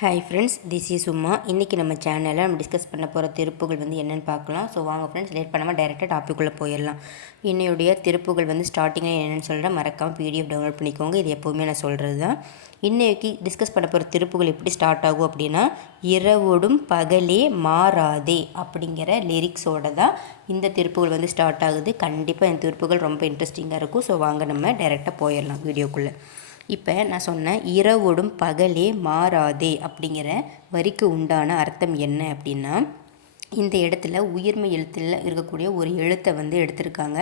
Hi friends this is சும்மா இன்றைக்கி நம்ம சேனலில் நம்ம டிஸ்கஸ் பண்ண போகிற திருப்புகள் வந்து என்னென்னு பார்க்கலாம். ஸோ வாங்க ஃப்ரெண்ட்ஸ் லேட் பண்ணாமல் டேரெக்டாக டாப்பிக்குள்ளே போயிடலாம். இன்னையுடைய திருப்புகள் வந்து ஸ்டார்டிங்கில் என்னென்னு சொல்கிறேன் மறக்காமல் பிடிஎஃப் டவுன்லோட் பண்ணிக்கோங்க. இது எப்போவுமே நான் சொல்கிறது தான் இன்றைக்கி டிஸ்கஸ் பண்ண போகிற திருப்புகள் எப்படி ஸ்டார்ட் ஆகும் அப்படின்னா இரவோடும் பகலே மாறாதே அப்படிங்கிற லிரிக்ஸோட தான் இந்த திருப்புகள் வந்து ஸ்டார்ட் ஆகுது. கண்டிப்பாக இந்த திருப்புகள் ரொம்ப இன்ட்ரெஸ்டிங்காக இருக்கும். ஸோ வாங்க நம்ம டைரெக்டாக போயிடலாம் வீடியோக்குள்ளே. இப்போ நான் சொன்னேன் இரவோடும் பகலே மாறாதே அப்படிங்கிற வரிக்கு உண்டான அர்த்தம் என்ன அப்படின்னா இந்த இடத்துல உயிர்மை எழுத்தில் இருக்கக்கூடிய ஒரு எழுத்தை வந்து எடுத்திருக்காங்க.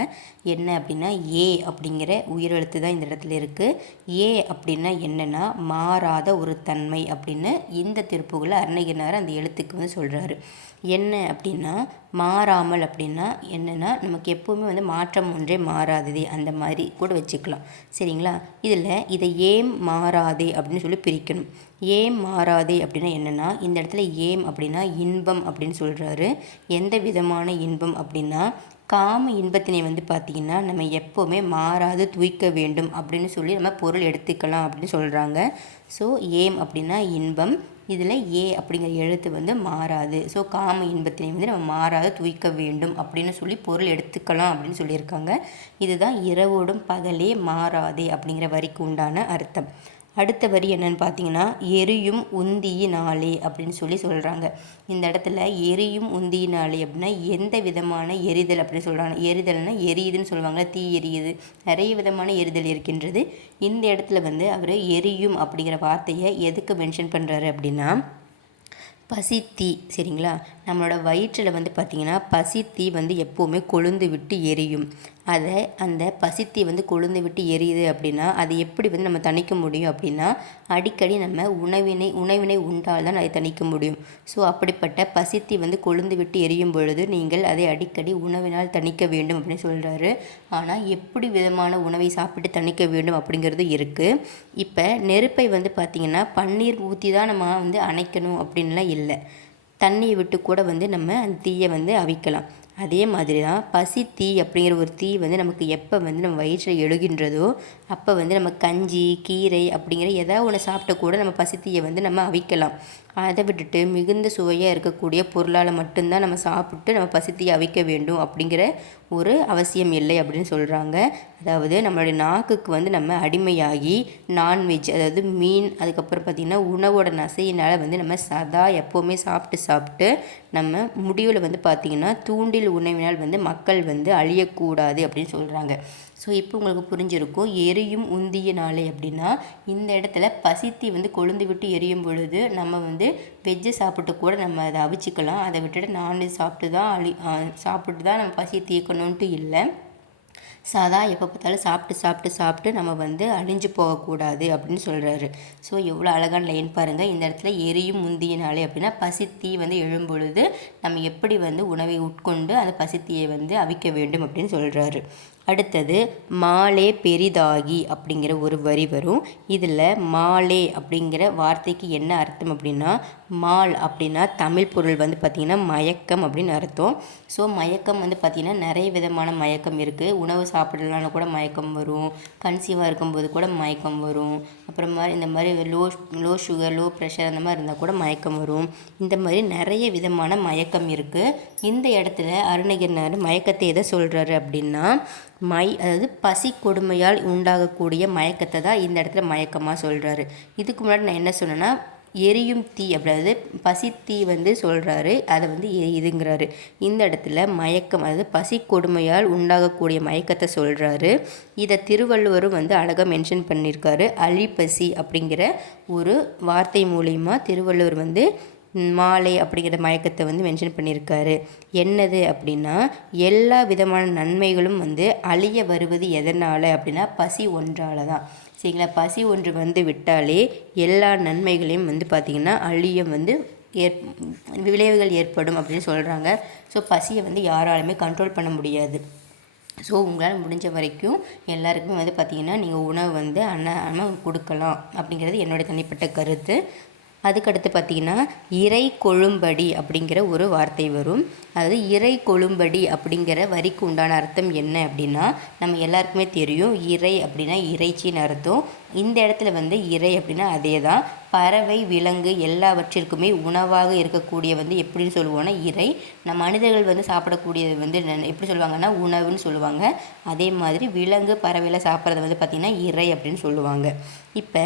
என்ன அப்படின்னா ஏ அப்படிங்கிற உயிர் எழுத்து தான் இந்த இடத்துல இருக்குது ஏ அப்படின்னா என்னென்னா மாறாத ஒரு தன்மை அப்படின்னு இந்த திருப்புகளை அருணகிரினார் அந்த எழுத்துக்கு வந்து சொல்கிறாரு என்ன அப்படின்னா மாறாமல் அப்படின்னா என்னென்னா நமக்கு எப்போவுமே வந்து மாற்றம் ஒன்றே மாறாதது அந்த மாதிரி கூட வச்சுக்கலாம். சரிங்களா? இதில் இதை ஏன் மாறாதே அப்படின்னு சொல்லி பிரிக்கணும். ஏம் மாறாதே அப்படின்னா என்னென்னா இந்த இடத்துல ஏம் அப்படின்னா இன்பம் அப்படின்னு சொல்கிறாரு எந்த விதமான இன்பம் அப்படின்னா காம இன்பத்தினை வந்து பார்த்திங்கன்னா நம்ம எப்போவுமே மாறாது துய்க்க வேண்டும் அப்படின்னு சொல்லி நம்ம பொருள் எடுத்துக்கலாம் அப்படின்னு சொல்கிறாங்க ஸோ ஏம் அப்படின்னா இன்பம். இதில் ஏ அப்படிங்கிற எழுத்து வந்து மாறாது. ஸோ காம இன்பத்தினை வந்து நம்ம மாறாது தூய்க்க வேண்டும் அப்படின்னு சொல்லி பொருள் எடுத்துக்கலாம் அப்படின்னு சொல்லியிருக்காங்க. இதுதான் இரவோடும் பகலே மாறாதே அப்படிங்கிற வரிக்கு உண்டான அர்த்தம். அடுத்த வரி என்னன்னு பார்த்தீங்கன்னா எரியும் உந்தியினாலே அப்படின்னு சொல்லி சொல்கிறாங்க இந்த இடத்துல எரியும் உந்தியினாலே அப்படின்னா எந்த விதமான எரிதல் அப்படின்னு சொல்கிறாங்க எரிதல்னால் எரியுதுன்னு சொல்லுவாங்க தீ எரியுது. நிறைய விதமான எரிதல் இருக்கின்றது. இந்த இடத்துல வந்து அவர் எரியும் அப்படிங்கிற வார்த்தையை எதுக்கு மென்ஷன் பண்ணுறாரு அப்படின்னா பசித்தீ சரிங்களா? நம்மளோட வயிற்றில் வந்து பார்த்திங்கன்னா பசித்தீ வந்து எப்போவுமே கொழுந்து விட்டு எரியும். அதை அந்த பசித்தி வந்து கொழுந்து விட்டு எரியுது அப்படின்னா அது எப்படி வந்து நம்ம தணிக்க முடியும் அப்படின்னா அடிக்கடி நம்ம உணவினை உணவினை உண்டால் தான் அதை தணிக்க முடியும். ஸோ அப்படிப்பட்ட பசித்தி வந்து கொழுந்து விட்டு எரியும் பொழுது நீங்கள் அதை அடிக்கடி உணவினால் தணிக்க வேண்டும் அப்படின்னு சொல்கிறாரு ஆனால் எப்படி விதமான உணவை சாப்பிட்டு தணிக்க வேண்டும் அப்படிங்கிறது இருக்குது இப்போ நெருப்பை வந்து பார்த்திங்கன்னா பன்னீர் ஊற்றி தான் நம்ம வந்து அணைக்கணும் அப்படின்லாம் இல்லை. தண்ணியை விட்டு கூட வந்து நம்ம அந்த தீயை வந்து அவிக்கலாம். அதே மாதிரி தான் பசி தீ அப்படிங்கிற ஒரு தீ வந்து நமக்கு எப்போ வந்து நம்ம வயிற்றில் எழுகின்றதோ அப்போ வந்து நம்ம கஞ்சி கீரை அப்படிங்கிற ஏதாவது ஒன்று சாப்பிட்ட கூட நம்ம பசி தீயை வந்து நம்ம அவிக்கலாம். அதை விட்டுட்டு மிகுந்த சுவையாக இருக்கக்கூடிய பொருளால் மட்டும்தான் நம்ம சாப்பிட்டு நம்ம பசித்தியை அவிக்க வேண்டும் அப்படிங்கிற ஒரு அவசியம் இல்லை அப்படின்னு சொல்கிறாங்க அதாவது நம்மளுடைய நாக்குக்கு வந்து நம்ம அடிமையாகி நான்வெஜ் அதாவது மீன் அதுக்கப்புறம் பார்த்திங்கன்னா உணவோட நசையினால் வந்து நம்ம சதா எப்போவுமே சாப்பிட்டு சாப்பிட்டு நம்ம முடிவில் வந்து பார்த்திங்கன்னா தூண்டில் உணவினால் வந்து மக்கள் வந்து அழியக்கூடாது அப்படின்னு சொல்கிறாங்க ஸோ இப்போ உங்களுக்கு புரிஞ்சிருக்கும் எரியும் உந்திய நாளை அப்படின்னா இந்த இடத்துல பசித்தி வந்து கொழுந்து விட்டு எரியும் பொழுது நம்ம வந்து வெஜ்ஜு சாப்பிட்டு கூட நம்ம அதை அவிச்சிக்கலாம். அதை விட்டுட்டு நான்வெஜ் சாப்பிட்டு தான் அழி சாப்பிட்டு தான் நம்ம பசி தீர்க்கணுன்ட்டு இல்லை. சாதா எப்போ பார்த்தாலும் சாப்பிட்டு சாப்பிட்டு சாப்பிட்டு நம்ம வந்து அழிஞ்சு போகக்கூடாது அப்படின்னு சொல்கிறாரு ஸோ எவ்வளோ அழகான லைன் பாருங்கள் இந்த இடத்துல எரியும் முந்தியினாலே அப்படின்னா பசித்தீ வந்து எழும்பொழுது நம்ம எப்படி வந்து உணவை உட்கொண்டு அந்த பசித்தீயை வந்து அவிக்க வேண்டும் அப்படின்னு சொல்கிறாரு அடுத்தது மாலே பெரிதாகி அப்படிங்கிற ஒரு வரி வரும். இதில் மாலே அப்படிங்கிற வார்த்தைக்கு என்ன அர்த்தம் அப்படின்னா மால் அப்படின்னா தமிழ் பொருள் வந்து பார்த்திங்கன்னா மயக்கம் அப்படின்னு அர்த்தம். ஸோ மயக்கம் வந்து பார்த்திங்கன்னா நிறைய விதமான மயக்கம் இருக்குது உணவு சாப்பிடலான்னு கூட மயக்கம் வரும். கன்சீவாக இருக்கும்போது கூட மயக்கம் வரும். அப்புறமா இந்த மாதிரி low low sugar low pressure அந்த மாதிரி இருந்தால் கூட மயக்கம் வரும். இந்த மாதிரி நிறைய விதமான மயக்கம் இருக்குது இந்த இடத்துல அருணகிரினார் மயக்கத்தை எதை சொல்கிறாரு அப்படின்னா மை அதாவது பசி கொடுமையால் உண்டாகக்கூடிய மயக்கத்தை தான் இந்த இடத்துல மயக்கமாக சொல்கிறாரு இதுக்கு முன்னாடி நான் என்ன சொன்னேன்னா எரியும் தீ அதாவது பசி தீ வந்து சொல்கிறாரு அதை வந்து எரியுதுங்கிறாரு. இந்த இடத்துல மயக்கம் அதாவது பசி கொடுமையால் உண்டாகக்கூடிய மயக்கத்தை சொல்கிறாரு இதை திருவள்ளுவரும் வந்து அழகாக மென்ஷன் பண்ணியிருக்காரு. அழிப்பசி அப்படிங்கிற ஒரு வார்த்தை மூலிமா திருவள்ளுவர் வந்து மாலை அப்படிங்கிற மயக்கத்தை வந்து மென்ஷன் பண்ணியிருக்காரு. என்னது அப்படின்னா எல்லா விதமான நன்மைகளும் வந்து அழிய வருவது எதனால் அப்படின்னா பசி ஒன்றால் தான் சரிங்களா? பசி ஒன்று வந்து விட்டாலே எல்லா நன்மைகளையும் வந்து பார்த்திங்கன்னா அழியம் வந்து ஏற் விளைவுகள் ஏற்படும் அப்படின்னு சொல்கிறாங்க ஸோ பசியை வந்து யாராலுமே கண்ட்ரோல் பண்ண முடியாது. ஸோ உங்களால் முடிஞ்ச வரைக்கும் எல்லாருக்குமே வந்து பார்த்திங்கன்னா நீங்கள் உணவு வந்து அன்ன கொடுக்கலாம் அப்படிங்கிறது என்னுடைய தனிப்பட்ட கருத்து. அதுக்கடுத்து பார்த்திங்கன்னா இறை கொழும்படி அப்படிங்கிற ஒரு வார்த்தை வரும். அதாவது இறை கொழும்படி அப்படிங்கிற வரிக்கு உண்டான அர்த்தம் என்ன அப்படின்னா நம்ம எல்லாருக்குமே தெரியும் இறை அப்படின்னா இறைச்சின்னு அர்த்தம். இந்த இடத்துல வந்து இறை அப்படின்னா அதே தான் பறவை விலங்கு எல்லாவற்றிற்குமே உணவாக இருக்கக்கூடிய வந்து எப்படின்னு சொல்லுவோம்னா இறை. நம்ம மனிதர்கள் வந்து சாப்பிடக்கூடியது வந்து எப்படி சொல்லுவாங்கன்னா உணவுன்னு சொல்லுவாங்க. அதே மாதிரி விலங்கு பறவையில் சாப்பிட்றது வந்து பார்த்திங்கன்னா இறை அப்படின்னு சொல்லுவாங்க. இப்போ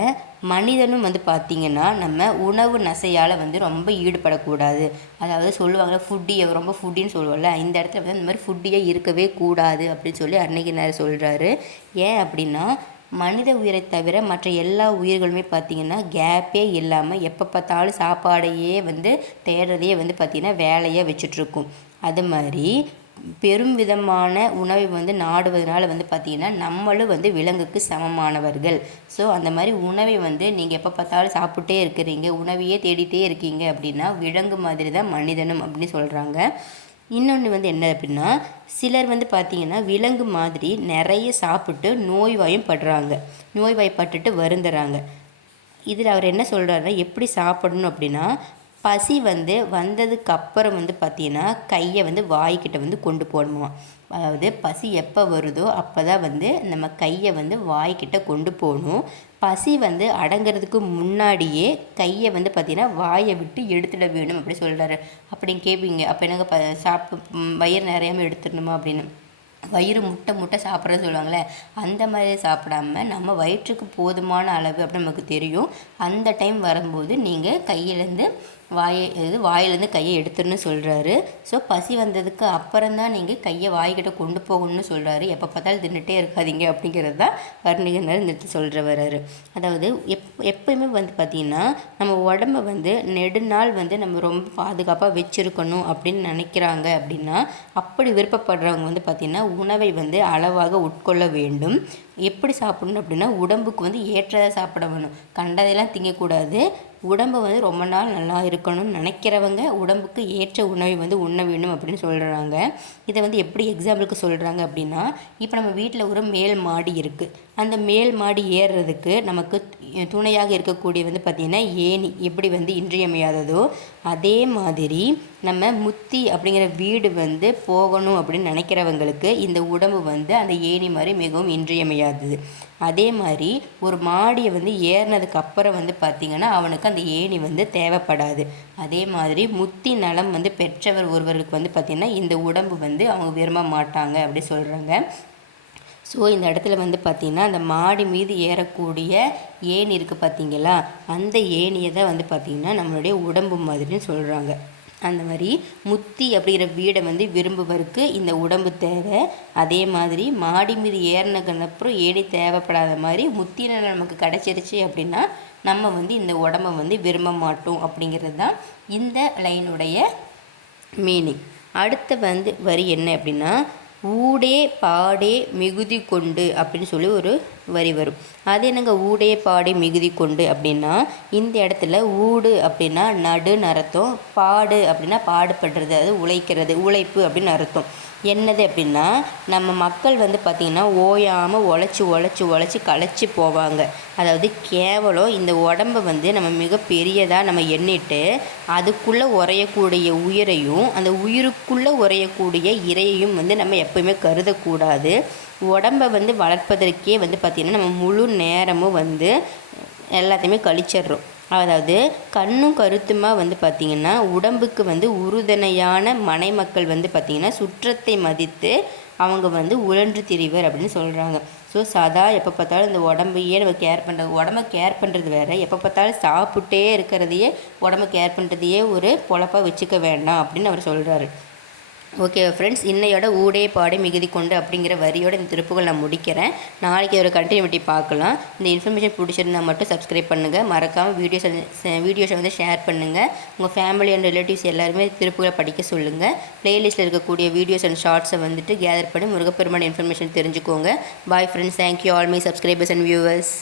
மனிதனும் வந்து பார்த்திங்கன்னா நம்ம உணவு நசையால் வந்து ரொம்ப ஈடுபடக்கூடாது. அதாவது சொல்லுவாங்க ஃபுட்டியை ரொம்ப ஃபுட்டின்னு சொல்லுவோம்ல இந்த இடத்துல வந்து இந்த மாதிரி ஃபுட்டியாக இருக்கவே கூடாது அப்படின்னு சொல்லி அன்னைக்கு சொல்கிறாரு ஏன் அப்படின்னா மனித உயிரை தவிர மற்ற எல்லா உயிர்களுமே பார்த்திங்கன்னா கேப்பே இல்லாமல் எப்போ பார்த்தாலும் சாப்பாடையே வந்து தேடுறதையே வந்து பார்த்திங்கன்னா வேலையாக வச்சுட்ருக்கும். அது மாதிரி பெரும் விதமான உணவை வந்து நாடுவதனால வந்து பார்த்திங்கன்னா நம்மளும் வந்து விலங்குக்கு சமமானவர்கள். ஸோ அந்த மாதிரி உணவை வந்து நீங்கள் எப்போ பார்த்தாலும் சாப்பிட்டே இருக்கிறீங்க உணவையே தேடிட்டே இருக்கீங்க அப்படின்னா விலங்கு மாதிரி தான் மனிதனும் அப்படின்னு சொல்கிறாங்க இன்னொன்று வந்து என்ன அப்படின்னா சிலர் வந்து பார்த்திங்கன்னா விலங்கு மாதிரி நிறைய சாப்பிட்டு நோய்வாயும் படுறாங்க. நோய்வாய்ப்பட்டுட்டு வருந்துறாங்க. இதில் அவர் என்ன சொல்கிறாருன்னா எப்படி சாப்பிடணும் அப்படின்னா பசி வந்து வந்ததுக்கு அப்புறம் வந்து பார்த்தீங்கன்னா கையை வந்து வாய்க்கிட்ட வந்து கொண்டு போடணுமா அதாவது பசி எப்போ வருதோ அப்போ தான் வந்து நம்ம கையை வந்து வாய்க்கிட்ட கொண்டு போகணும். பசி வந்து அடங்கிறதுக்கு முன்னாடியே கையை வந்து பார்த்திங்கன்னா வாயை விட்டு எடுத்துட வேணும் அப்படி சொல்கிறாரு அப்படின்னு கேட்பீங்க அப்போ என்னங்க ப சாப்பு வயிறு நிறையாமல் எடுத்துடணுமா அப்படின்னு. வயிறு முட்டை முட்டை சாப்பிட்றன்னு சொல்லுவாங்களே அந்த மாதிரி சாப்பிடாம நம்ம வயிற்றுக்கு போதுமான அளவு அப்படி நமக்கு தெரியும். அந்த டைம் வரும்போது நீங்கள் கையிலேருந்து வாயை இது வாயிலேருந்து கையை எடுத்துடணும்னு சொல்கிறாரு ஸோ பசி வந்ததுக்கு அப்புறம் தான் நீங்கள் கையை வாய்க்கிட்ட கொண்டு போகணும்னு சொல்கிறாரு எப்போ பார்த்தாலும் தின்னுட்டே இருக்காதீங்க அப்படிங்கிறது தான் வர்ணிகனர் நிறுத்தி சொல்கிற வர்றாரு அதாவது எப் எப்பயுமே வந்து பார்த்திங்கன்னா நம்ம உடம்ப வந்து நெடுநாள் வந்து நம்ம ரொம்ப பாதுகாப்பாக வச்சுருக்கணும் அப்படின்னு நினைக்கிறாங்க அப்படின்னா அப்படி விருப்பப்படுறவங்க வந்து பார்த்திங்கன்னா உணவை வந்து அளவாக உட்கொள்ள வேண்டும். எப்படி சாப்பிடணும் அப்படின்னா உடம்புக்கு வந்து ஏற்றதாக சாப்பிட வேணும். கண்டதையெல்லாம் திங்கக்கூடாது. உடம்பு வந்து ரொம்ப நாள் நல்லா இருக்கணும்னு நினைக்கிறவங்க உடம்புக்கு ஏற்ற உணவை வந்து உண்ண வேணும் அப்படின்னு சொல்கிறாங்க இதை வந்து எப்படி எக்ஸாம்பிளுக்கு சொல்கிறாங்க அப்படின்னா இப்போ நம்ம வீட்டில் ஒரு மேல் மாடி இருக்குது அந்த மேல் மாடி ஏறுறதுக்கு நமக்கு துணையாக இருக்கக்கூடிய வந்து பார்த்திங்கன்னா ஏணி எப்படி வந்து இன்றியமையாததோ அதே மாதிரி நம்ம முத்தி அப்படிங்கிற வீடு வந்து போகணும் அப்படின்னு நினைக்கிறவங்களுக்கு இந்த உடம்பு வந்து அந்த ஏணி மாதிரி மிகவும் இன்றியமையாதது. அதே மாதிரி ஒரு மாடியை வந்து ஏறினதுக்கு அப்புறம் வந்து பார்த்திங்கன்னா அவனுக்கு அந்த ஏணி வந்து தேவைப்படாது. அதே மாதிரி முத்தி நலம் வந்து பெற்றவர் ஒருவருக்கு வந்து பார்த்திங்கன்னா இந்த உடம்பு வந்து அவங்க விரும்ப மாட்டாங்க அப்படி சொல்கிறாங்க ஸோ இந்த இடத்துல வந்து பார்த்திங்கன்னா அந்த மாடி மீது ஏறக்கூடிய ஏணி இருக்குது பார்த்திங்களா அந்த ஏணியை தான் வந்து பார்த்திங்கன்னா நம்மளுடைய உடம்பு மாதிரின்னு சொல்கிறாங்க அந்த மாதிரி முத்தி அப்படிங்கிற வீடை வந்து விரும்புவருக்கு இந்த உடம்பு தேவை. அதே மாதிரி மாடி மீது ஏறினதுக்கப்புறம் ஏணி தேவைப்படாத மாதிரி முத்தின நமக்கு கிடச்சிருச்சு அப்படின்னா நம்ம வந்து இந்த உடம்பை வந்து விரும்ப மாட்டோம் அப்படிங்கிறது தான் இந்த லைனுடைய மீனிங் அடுத்த வந்து வரி என்ன அப்படின்னா ஊடே பாடே மிகுதி கொண்டு அப்படின்னு சொல்லி ஒரு வரி வரும். அது என்னங்க? ஊடே பாடே மிகுதி கொண்டு அப்படின்னா இந்த இடத்துல ஊடு அப்படின்னா நடு நரத்தம் பாடு அப்படின்னா பாடுபடுறது அது உழைக்கிறது உழைப்பு அப்படின்னு அர்த்தம். என்னது அப்படின்னா நம்ம மக்கள் வந்து பார்த்திங்கன்னா ஓயாமல் உழைச்சி உழைச்சி உழைச்சி களைச்சி போவாங்க. அதாவது கேவலம் இந்த உடம்பை வந்து நம்ம மிக பெரியதாக நம்ம எண்ணிட்டு அதுக்குள்ளே உறையக்கூடிய உயிரையும் அந்த உயிருக்குள்ளே உறையக்கூடிய இரையையும் வந்து நம்ம எப்பயுமே கருதக்கூடாது. உடம்பை வந்து வளர்ப்பதற்கே வந்து பார்த்திங்கன்னா நம்ம முழு நேரமும் வந்து எல்லாத்தையுமே கழிச்சிடுறோம் அதாவது கண்ணும் கருத்துமாக வந்து பார்த்திங்கன்னா உடம்புக்கு வந்து உறுதுணையான மனைமக்கள் வந்து பார்த்திங்கன்னா சுற்றத்தை மதித்து அவங்க வந்து உழன்று திரிவர் அப்படின்னு சொல்கிறாங்க ஸோ சதா எப்போ பார்த்தாலும் இந்த உடம்பையே நம்ம கேர் பண்ணுறது உடம்ப கேர் பண்ணுறது வேறு. எப்போ பார்த்தாலும் சாப்பிட்டே இருக்கிறதையே உடம்ப கேர் பண்ணுறதையே ஒரு பொழப்பாக வச்சுக்க வேண்டாம் அப்படின்னு அவர் சொல்கிறாரு ஓகே ஃப்ரெண்ட்ஸ் இன்னையோட ஊடே பாடே மிகுதி கொண்டு அப்படிங்கிற வரியோட இந்த திருப்புகள் நான் முடிக்கிறேன். நாளைக்கு ஒரு கண்டினியூட்டி பார்க்கலாம். இந்த இன்ஃபர்மேஷன் பிடிச்சிருந்தா மட்டும் சப்ஸ்கிரைப் பண்ணுங்கள் மறக்காமல் வீடியோஸ் வீடியோஸை வந்து ஷேர் பண்ணுங்கள் உங்கள் ஃபேமிலி அண்ட் ரிலேட்டிவ்ஸ் எல்லாருமே திருப்புகளை படிக்க சொல்லுங்கள் ப்ளேலிஸ்ட்டில் இருக்கக்கூடிய வீடியோஸ் அண்ட் ஷார்ட்ஸை வந்துட்டு கேதர் பண்ணி முருகப்பெருமான இன்ஃபர்மேஷன் தெரிஞ்சுக்கோங்க. Bye friends thank you all my subscribers and viewers